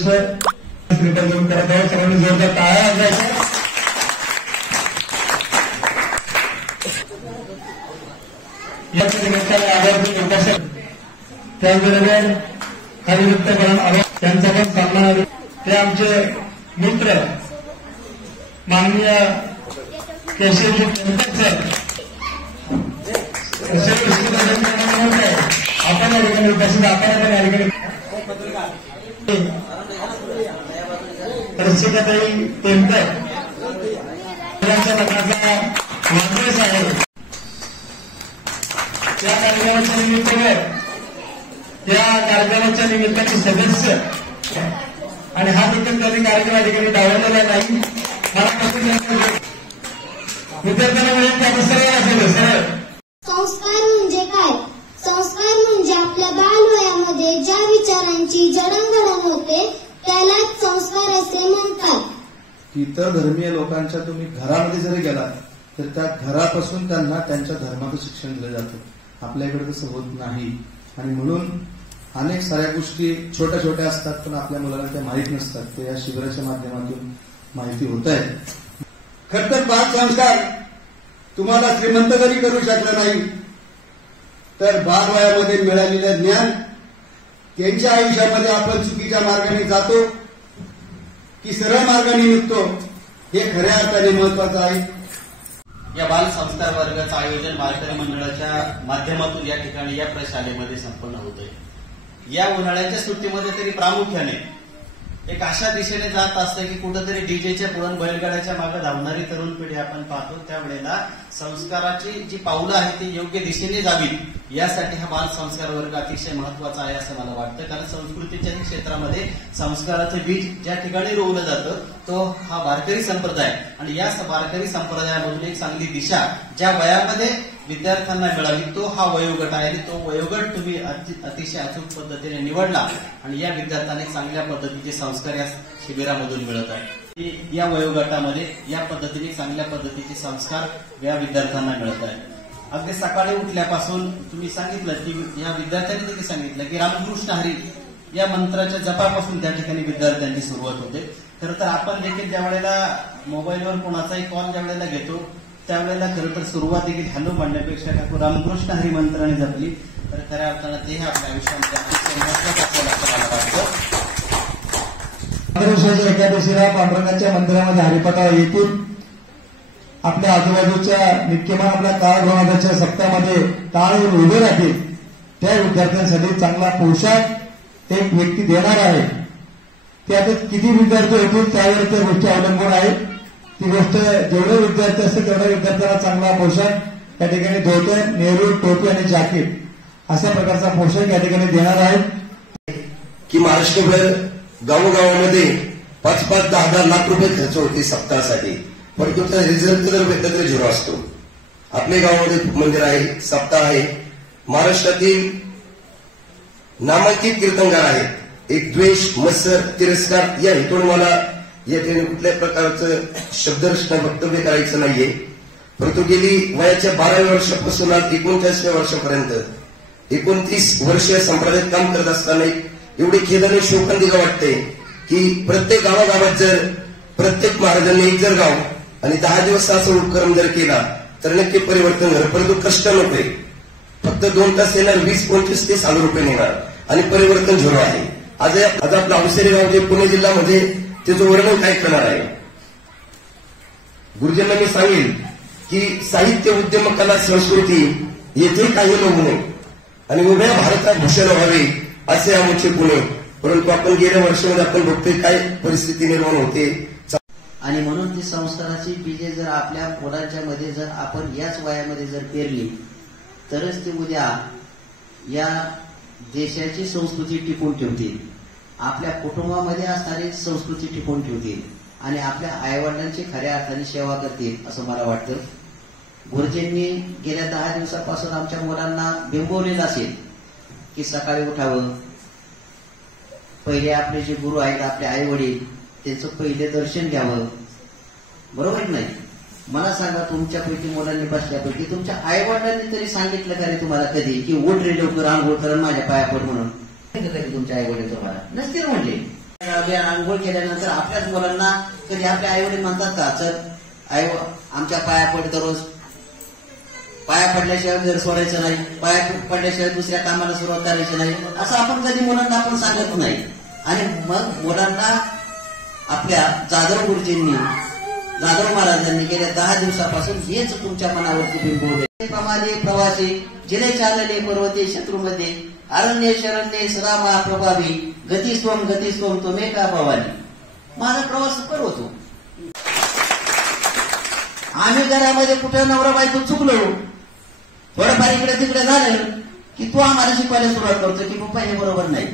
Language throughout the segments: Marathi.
अध्यक्ष रिटर्न करत आहे. सर्वांनी जोरदार टाळ्या वाजवायच्या. याच्या निमित्ताने आदरणीय उपासक त्याचबरोबर हरिवृत्तकरण त्यांचा पण सन्मान. ते आमचे मित्र माननीय केशवजी टेंकर सर आपण या ठिकाणी उपस्थित. आपण या ठिकाणी रसिकाताई टेंकर यांच्या लग्नाचा वाढदिवस आहे. त्या कार्यक्रमाच्या निमित्ताने त्या कार्यक्रमाच्या निमित्ताचे सदस्य आणि हा देखील कधी कार्यक्रम या ठिकाणी डावललेला नाही. विद्यार्थ्यांना मिळेल त्या सरळ असेल. सरळ संस्कार म्हणजे काय? संस्कार म्हणजे आपल्या बालवयामध्ये ज्या विचारांची जडणघडण होते त्यालाच संस्कार असे म्हणतात. इतर धर्मीय लोकांच्या तुम्ही घरामध्ये जरी गेलात तर त्या घरापासून त्यांना त्यांच्या धर्माचं शिक्षण दिलं जातं. आपल्या इकडे तसं होत नाही आणि म्हणून अनेक साऱ्या गोष्टी छोट्या छोट्या असतात पण आपल्या मुलांना त्या माहीत नसतात. ते या शिबिराच्या माध्यमातून माहिती होत आहे. खरं तर बाल संस्कार तुम्हाला श्रीमंत जरी करू शकलं नाही तर बालवयामध्ये मिळालेलं ज्ञान त्यांच्या आयुष्यामध्ये आपण चुकीच्या मार्गाने जातो की सरळ मार्गाने निघतो हे खऱ्या अर्थाने महत्वाचं आहे. या बाल संस्कार वर्गाचं आयोजन वारकरी मंडळाच्या माध्यमातून या ठिकाणी या प्रशालेमध्ये संपन्न होत आहे. या उन्हाळ्याच्या सुट्टीमध्ये तरी प्रामुख्याने एक अशा दिशेने जात असतं की कुठंतरी डीजेच्या पुरण बैलगाड्याच्या मागे धावणारी तरुण पिढी आपण पाहतो. त्यावेळेला संस्काराची जी पावलं आहेत ती योग्य दिशेने जावीत यासाठी हा बाल संस्कार वर्ग अतिशय महत्वाचा आहे असं मला वाटतं. कारण संस्कृतीच्या क्षेत्रामध्ये संस्काराचं बीज ज्या ठिकाणी रोवलं जातं तो हा वारकरी संप्रदाय आणि या वारकरी संप्रदायामधून एक चांगली दिशा ज्या वयामध्ये विद्यार्थ्यांना मिळावी तो हा वयोगट आहे. आणि तो वयोगट तुम्ही अतिशय अचूक पद्धतीने निवडला आणि या विद्यार्थ्यांना चांगल्या पद्धतीचे संस्कार या शिबिरामधून मिळत आहे. या वयोगटामध्ये या पद्धतीने चांगल्या पद्धतीचे संस्कार या विद्यार्थ्यांना मिळत आहे. अगदी सकाळी उठल्यापासून तुम्ही सांगितलं की या विद्यार्थ्यांनी देखील सांगितलं की रामकृष्ण हरी या मंत्राच्या जपापासून त्या ठिकाणी विद्यार्थ्यांची सुरुवात होते. खरं तर आपण देखील ज्या वेळेला मोबाईलवर कोणाचाही कॉल ज्या वेळेला घेतो त्यावेळेला खरं तर सुरुवात देखील हॅलो म्हणण्यापेक्षा का रामकृष्ण हरी मंत्राने जपली तर खऱ्या अर्थानं ते आपल्या आयुष्यामध्ये अतिशय महत्वाचं असल्याचं मला वाटतं. आंध्रदेशाच्या एकादशीला पांडुरंगाच्या मंदिरामध्ये हरिपाठा येतील. आपल्या आजूबाजूच्या नित्यमान आपल्या काळागृहाच्या सप्ताहामध्ये टाळून उभे राहतील. त्या विद्यार्थ्यांसाठी चांगला पोशाख एक व्यक्ती देणार आहे. ते आता किती विद्यार्थी होतील त्यावर त्या गोष्टी अवलंबून आहेत. ती गोष्ट जेवढे विद्यार्थी असतील तेवढ्या विद्यार्थ्यांना चांगला पोशाख त्या ठिकाणी धोतर, नेहरू, टोपी आणि जॅकेट अशा प्रकारचा पोशाख या ठिकाणी देणार आहेत. की महाराष्ट्रभर गावोगावामध्ये 5-5, 10-10 लाख रुपये खर्च होते सप्ताहासाठी पण तुमचा रिझल्ट जर भेटला तर झिरो असतो. आपल्या गावामध्ये मंदिर आहे, सप्ताह आहे. महाराष्ट्रातील नामांकित कीर्तनकार आहेत. एक द्वेष, मत्सर, तिरस्कार या हेतून मला या ठिकाणी कुठल्याही प्रकारचं शब्दरचना वक्तव्य करायचं नाहीये. परंतु गेली वयाच्या 12व्या वर्षापासून आज 39व्या वर्षापर्यंत 29 वर्ष संप्रदायात काम करत असताना एवढी खेदाने शोकांतिका वाटते की प्रत्येक गावागावात जर प्रत्येक महाराजांनी एक जर गाव आणि 10 दिवस असा उपक्रम जर केला तर नक्की परिवर्तन झालं. परंतु कष्ट नकोय. फक्त 2 तास येणार 20-25 ते 100 रुपये येणार आणि परिवर्तन झिरो आहे. आज आपलं अवसरी गाव जे पुणे जिल्ह्यामध्ये त्याचं वर्णन काय करणार आहे. गुरुजींना मी सांगेन की साहित्य, उद्यम, कला, संस्कृती येथे काही होऊ नये आणि उभ्या भारतात भूषण व्हावे असे आमचे पुणे. परंतु आपण गेल्या वर्षामध्ये आपण बघतोय काय परिस्थिती निर्माण होते. आणि म्हणून ती संस्काराची बीजे जर आपल्या मुलांच्या मध्ये जर आपण याच वयामध्ये जर पेरली तरच ती उद्या या देशाची संस्कृती टिकून ठेवतील. आपल्या कुटुंबामध्ये असणारी संस्कृती टिकून ठेवतील आणि आपल्या आईवडिलांची खऱ्या अर्थाने सेवा करतील असं मला वाटतं. गुरुजींनी गेल्या 10 दिवसापासून आमच्या मुलांना बिंबवलेलं असेल की सकाळी उठावं, पहिले आपले जे गुरु आहेत आपले आई वडील त्यांचं पहिले दर्शन घ्यावं. बरोबर नाही? मला सांगा तुमच्यापैकी मुलांनी बसल्यापैकी तुमच्या आई वडिलांनी तरी सांगितलं का रे तुम्हाला कधी की उठ रे लवकर आंघोळ कर माझ्या पाया पड म्हणून? कधी तुमच्या आई वडील तुम्हाला नसतील म्हणले. आंघोळ केल्यानंतर आपल्याच मुलांना कधी आपल्या आई वडील म्हणतात का चल आई आमच्या पाया पड दररोज, पाया पडल्याशिवाय घर सोडायचं नाही, पाया पडल्याशिवाय दुसऱ्या कामाला सुरुवात करायची नाही, असं आपण कधी मुलांना आपण सांगत नाही. आणि मग मुलांना आपल्या जाधव गुरुजींनी, जाधव महाराजांनी गेल्या 10 दिवसापासून हेच तुमच्या मनावरती बिंबवले. प्रमाणे प्रवासी जिने चालले पर्वते शत्रूमध्ये, अरण्य शरण्ये सदा महाप्रभावी, गतिस्वम तुम्ही का भवानी. माझा प्रवास सुकर होतो. आम्ही घरामध्ये कुठे नवरा बायको चुकलो, थोडंफार इकडे तिकडे झालं की तू आम्हाला शिकवायला सुरुवात करतो की पप्पा हे बरोबर नाही.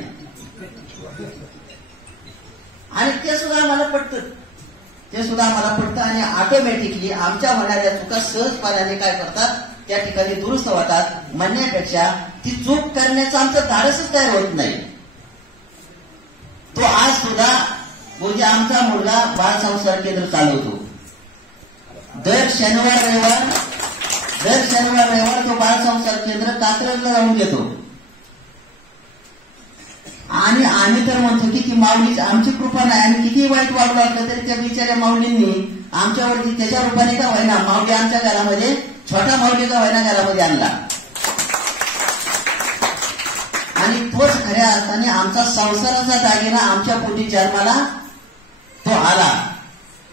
आणि ते सुद्धा आम्हाला पटतं, आणि ऑटोमॅटिकली आमच्या होणाऱ्या चुका सहजपणाने काय करतात त्या ठिकाणी दुरुस्त होतात म्हणण्यापेक्षा ती चूक करण्याचं आमचं धाडसच तयार होत नाही. तो आज सुद्धा म्हणजे आमचा मुलगा बाळ संस्कार केंद्र चालवतो. दर शनिवार रविवार तो बाळ संस्कार केंद्र कात्रजला जाऊन येतो. आणि आम्ही तर म्हणतो की ती माऊलीच आमची कृपा नाही. आणि किती वाईट वागलं असलं तरी त्या बिचाऱ्या माऊलींनी आमच्यावरती त्याच्या रूपाने का व्हायना माऊली आमच्या घरामध्ये, छोटा माऊली का व्हायना घरामध्ये आणला. आणि तोच खऱ्या अर्थाने आमचा संसाराचा दागिना आमच्या पोटी जन्माला तो आला,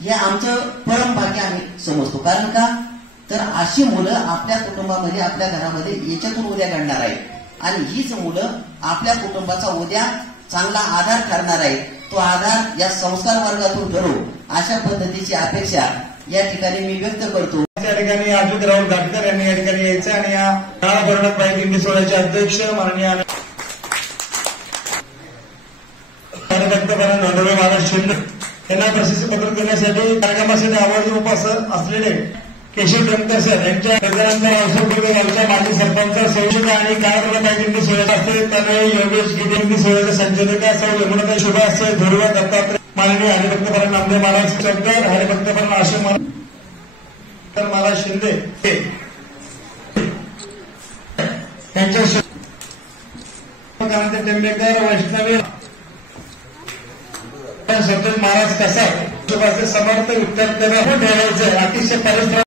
हे आमचं परम भाग्य आम्ही समजतो. कारण का तर अशी मुलं आपल्या कुटुंबामध्ये, आपल्या घरामध्ये याच्यातून उद्या घडणार आहेत. आणि हीच मुलं आपल्या कुटुंबाचा उद्या चांगला आधार ठरणार आहेत. तो आधार या संस्कार वर्गातून ठरू अशा पद्धतीची अपेक्षा या ठिकाणी मी व्यक्त करतो. त्या ठिकाणी अजित राहुल घाटकर यांनी या ठिकाणी यायचं आणि या भरणक बाईक दिंडी सोहळ्याचे अध्यक्ष माननीय नंदुरबार महाराज शिंदे यांना प्रशस्ती पत्र देण्यासाठी कार्यक्रमासाठी आवर्जून उपस्थित असलेले केशव टेमकर सर यांच्या गावच्या माजी सरपंच संयोजक आणि कार्यक्रम बाईक दिंडी सोहळ्याचे असते त्यावेळी योगेश गिरी दिंडी सोहळ्याचे संचालक सौ यमुनाताई सुभाष धुर्वा दत्तात्रय माननीय हरिभक्तपरायण नामदेव महाराज शंकर, हरिभक्तपरायण आशिम महाराज शिंदे त्यांच्या टेंबेकर वैष्णवी सतत महाराज कसा सुभाषचे समर्थ उत्तर ठेवायचं अतिशय परिश्रम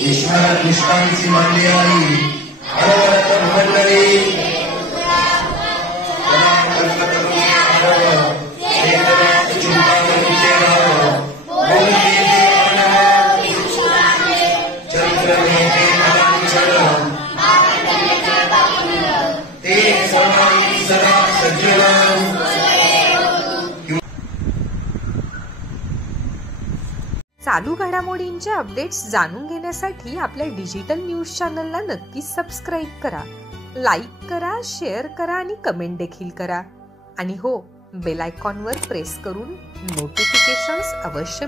ईश्वर निष्कांची मानली आई मंडळी चालू घडामोडींचे अपडेट्स जाणून घेण्यासाठी आपल्या डिजिटल न्यूज चॅनलला नक्कीच सबस्क्राईब करा, लाईक करा, शेअर करा आणि कमेंट देखील करा. आणि हो, बेल आयकॉनवर प्रेस करून नोटिफिकेशन्स अवश्य